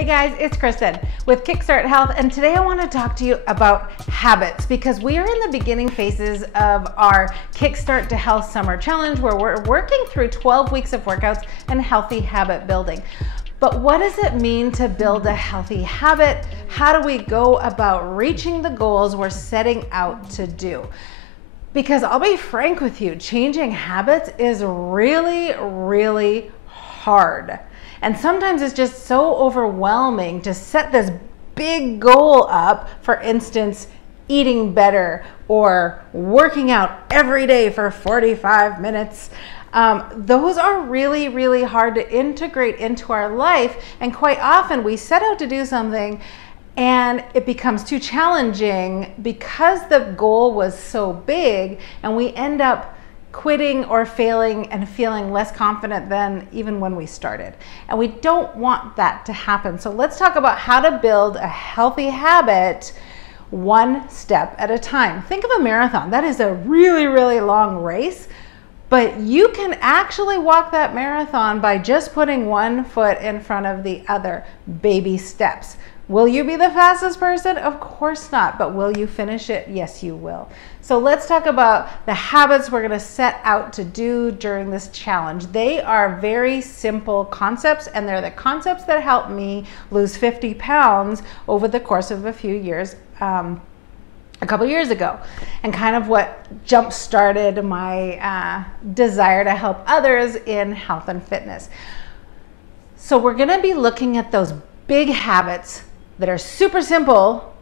Hey guys, it's Kristen with Kickstart Health, and today I want to talk to you about habits because we are in the beginning phases of our Kickstart to Health Summer Challenge where we're working through 12 weeks of workouts and healthy habit building. But what does it mean to build a healthy habit? How do we go about reaching the goals we're setting out to do? Because I'll be frank with you, changing habits is really, really hard. And sometimes it's just so overwhelming to set this big goal up, for instance, eating better or working out every day for 45 minutes. Those are really, really hard to integrate into our life. And quite often we set out to do something and it becomes too challenging because the goal was so big, and we end up quitting or failing and feeling less confident than even when we started. And we don't want that to happen. So let's talk about how to build a healthy habit one step at a time. Think of a marathon. That is a really, really long race, but you can actually walk that marathon by just putting one foot in front of the other. Baby steps. Will you be the fastest person? Of course not, but will you finish it? Yes, you will. So let's talk about the habits we're going to set out to do during this challenge. They are very simple concepts, and they're the concepts that helped me lose 50 pounds over the course of a few years, a couple years ago, and kind of what jump-started my desire to help others in health and fitness. So we're going to be looking at those big habits that are super simple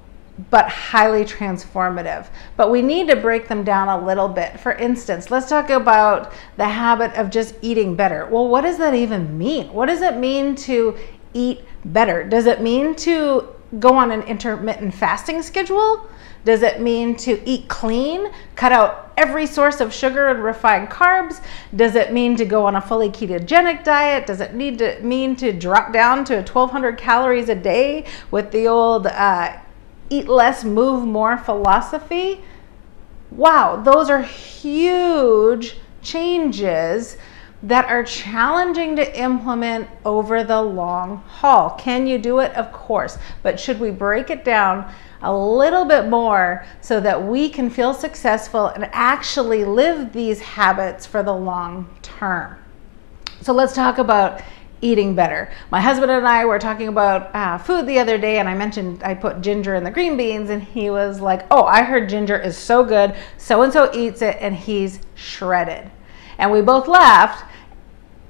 but highly transformative. But we need to break them down a little bit. For instance, let's talk about the habit of just eating better. Well, what does that even mean? What does it mean to eat better? Does it mean to go on an intermittent fasting schedule? Does it mean to eat clean, cut out every source of sugar and refined carbs? Does it mean to go on a fully ketogenic diet? Does it mean to drop down to 1,200 calories a day with the old eat less, move more philosophy? Wow, those are huge changes that are challenging to implement over the long haul. Can you do it? Of course. But should we break it down a little bit more so that we can feel successful and actually live these habits for the long term? So let's talk about eating better. My husband and I were talking about food the other day, and I mentioned I put ginger in the green beans, and he was like, oh, I heard ginger is so good. So-and-so eats it and he's shredded. And we both laughed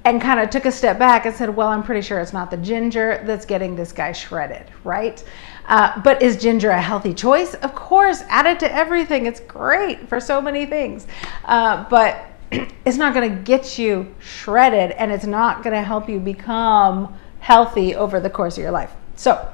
and kind of took a step back and said, well, I'm pretty sure it's not the ginger that's getting this guy shredded, right? But is ginger a healthy choice? Of course, add it to everything. It's great for so many things. But it's not going to get you shredded, and it's not going to help you become healthy over the course of your life. So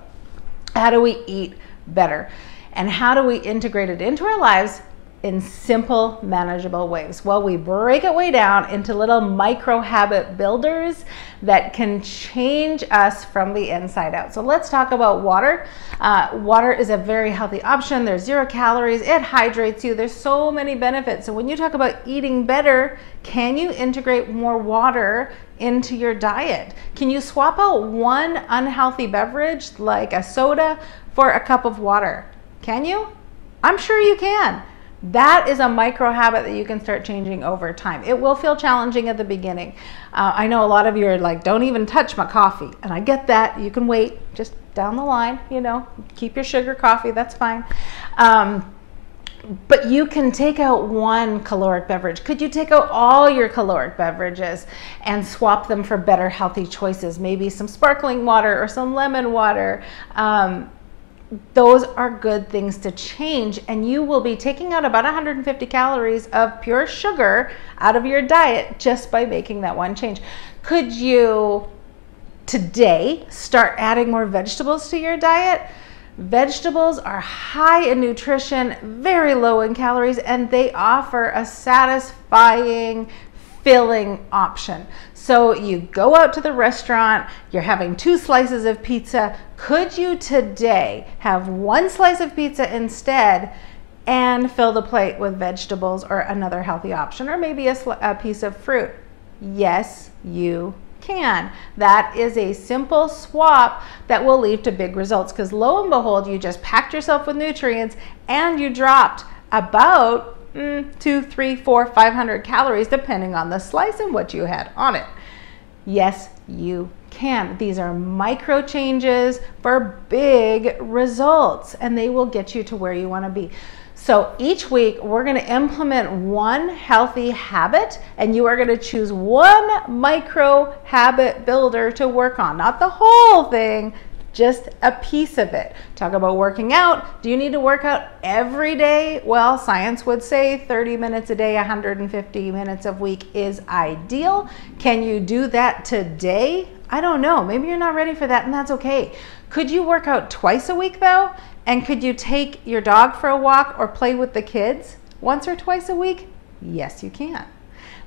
how do we eat better? And how do we integrate it into our lives in simple, manageable ways? Well, we break it way down into little micro habit builders that can change us from the inside out. So let's talk about water. Water is a very healthy option. There's 0 calories. It hydrates you. There's so many benefits. So when you talk about eating better, can you integrate more water into your diet? Can you swap out one unhealthy beverage like a soda for a cup of water? Can you? I'm sure you can. That is a micro habit that you can start changing over time. It will feel challenging at the beginning. I know a lot of you are like, don't even touch my coffee. And I get that. You can wait just down the line, you know, keep your sugar coffee, that's fine. But you can take out one caloric beverage. Could you take out all your caloric beverages and swap them for better healthy choices? Maybe some sparkling water or some lemon water. Those are good things to change, and you will be taking out about 150 calories of pure sugar out of your diet just by making that one change. Could you today start adding more vegetables to your diet? Vegetables are high in nutrition, very low in calories, and they offer a satisfying, filling option. So you go out to the restaurant, you're having 2 slices of pizza. Could you today have 1 slice of pizza instead and fill the plate with vegetables or another healthy option, or maybe a piece of fruit? Yes, you can. That is a simple swap that will lead to big results, because lo and behold, you just packed yourself with nutrients and you dropped about 200, 300, 400, 500 calories, depending on the slice and what you had on it. Yes, you can. These are micro changes for big results, and they will get you to where you want to be. So each week we're going to implement one healthy habit, and you are going to choose one micro habit builder to work on. Not the whole thing, just a piece of it. Talk about working out. Do you need to work out every day? Well, science would say 30 minutes a day, 150 minutes a week is ideal. Can you do that today? I don't know. Maybe you're not ready for that, and that's okay. Could you work out twice a week though? And could you take your dog for a walk or play with the kids once or twice a week? Yes, you can.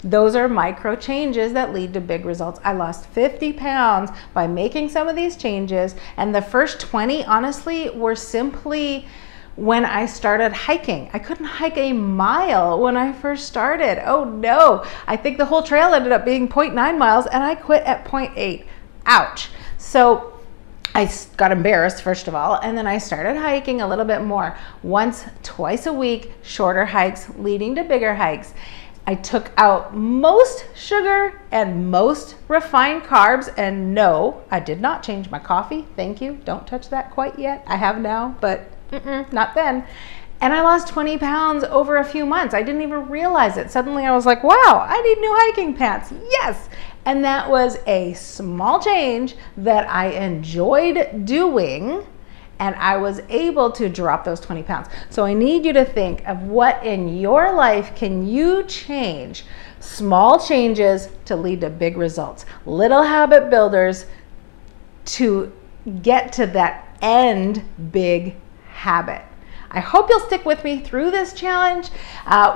Those are micro changes that lead to big results. I lost 50 pounds by making some of these changes, and the first 20, honestly, were simply when I started hiking. I couldn't hike a mile when I first started. Oh no, I think the whole trail ended up being 0.9 miles and I quit at 0.8. Ouch. So I got embarrassed, first of all, and then I started hiking a little bit more, once, twice a week, shorter hikes leading to bigger hikes. I took out most sugar and most refined carbs, and no, I did not change my coffee. Thank you. Don't touch that quite yet. I have now, but not then. And I lost 20 pounds over a few months. I didn't even realize it. Suddenly I was like, wow, I need new hiking pants. Yes. And that was a small change that I enjoyed doing, and I was able to drop those 20 pounds. So I need you to think of what in your life can you change, small changes to lead to big results, little habit builders to get to that end big habit. I hope you'll stick with me through this challenge.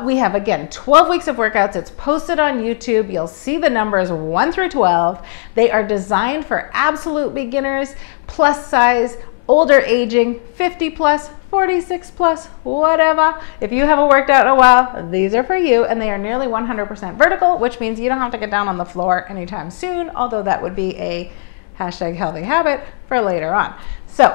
We have, again, 12 weeks of workouts. It's posted on YouTube. You'll see the numbers 1 through 12. They are designed for absolute beginners, plus size, older aging, 50 plus, 46 plus, whatever. If you haven't worked out in a while, these are for you, and they are nearly 100% vertical, which means you don't have to get down on the floor anytime soon, although that would be a #healthy habit for later on. So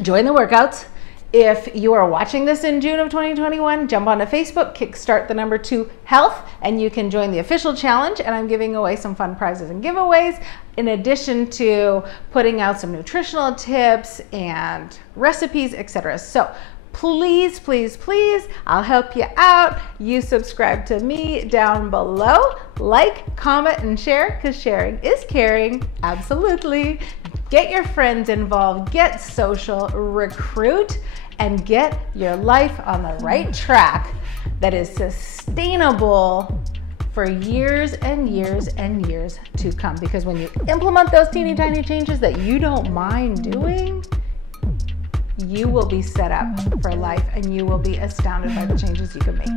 join the workouts. If you are watching this in June of 2021, jump onto Facebook, kickstart the number 2 health, and you can join the official challenge. And I'm giving away some fun prizes and giveaways, in addition to putting out some nutritional tips and recipes, etc. So please, please, please, I'll help you out. You subscribe to me down below. Like, comment, and share, because sharing is caring. Absolutely. Get your friends involved, get social, recruit, and get your life on the right track that is sustainable for years and years and years to come. Because when you implement those teeny tiny changes that you don't mind doing, you will be set up for life, and you will be astounded by the changes you can make.